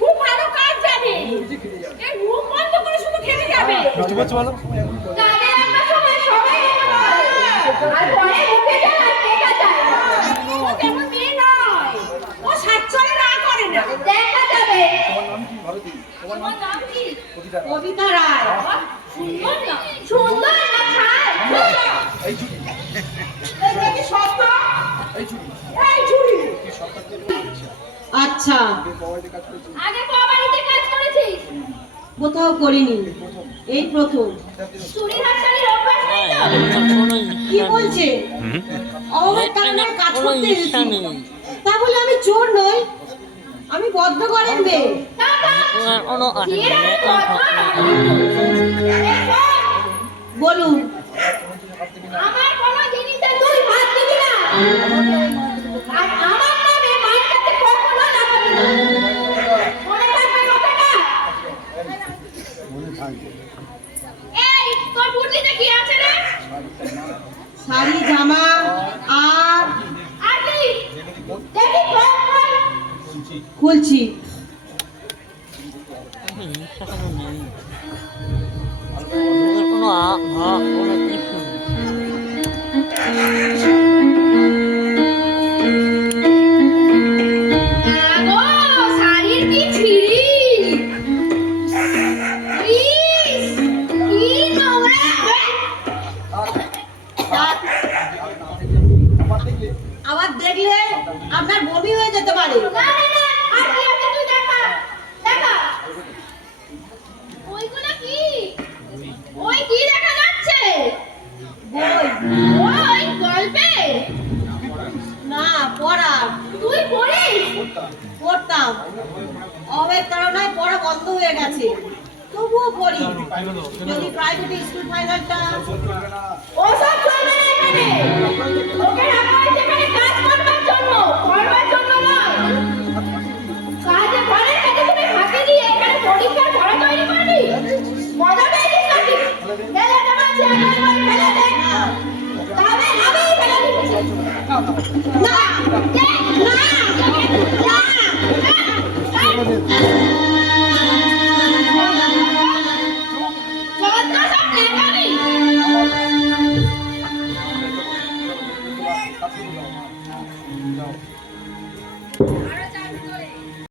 খুব ভালো কাজ জানে, রুম বন্ধ করে শুধু খেতে যাবে। কবিতা রায় সুন্দর আচ্ছা, আগে কবাড়িতে কাজ করেছিস? কোথাও করিনি, এই প্রথম। চুরি হাততালির অভ্যাস নেই তো? কি বলছে? অভাবের কারণে কাজ করতে এসেছি, তা বলে আমি চোর নই, আমি বদ্ধ করেন মেয়ে। বলুন। আমার কোনো জিনিসে তুই ভাত দিবি না, আর আমার নামে মাইকাতে কখনো লাগাবি না, মনে থাকবে কথাটা? এই তোর বুটিতে কি আছে রে? শাড়ি, জামা আর কি? দেখি খুলছি। আবার দেখলে আপনার বমি হয়ে যেতে পারে। ওইগুলো কি? ওই কি দেখা যাচ্ছে? বই গল্পে না, পড়া। তুই পড়িস? পড়তাম, অভাবের কারণে পড়া বন্ধ হয়ে গেছে, তবুও পড়ি। যদি প্রাইভেট স্কুল ফাইনালটা ওসব চলবে না এখানে। ওকে রাখা হয়েছে এখানে কাজ করবার জন্য, পড়বার জন্য নয়। কাজে ঘরে থেকে তুমি ফাঁকি দিয়ে এখানে পরীক্ষার পড়া তৈরি করবি? মজা পেয়েছিস নাকি? ফেলে দে বলছি, একেবারে ফেলে দে। তবে আমি ফেলে দিচ্ছি। না,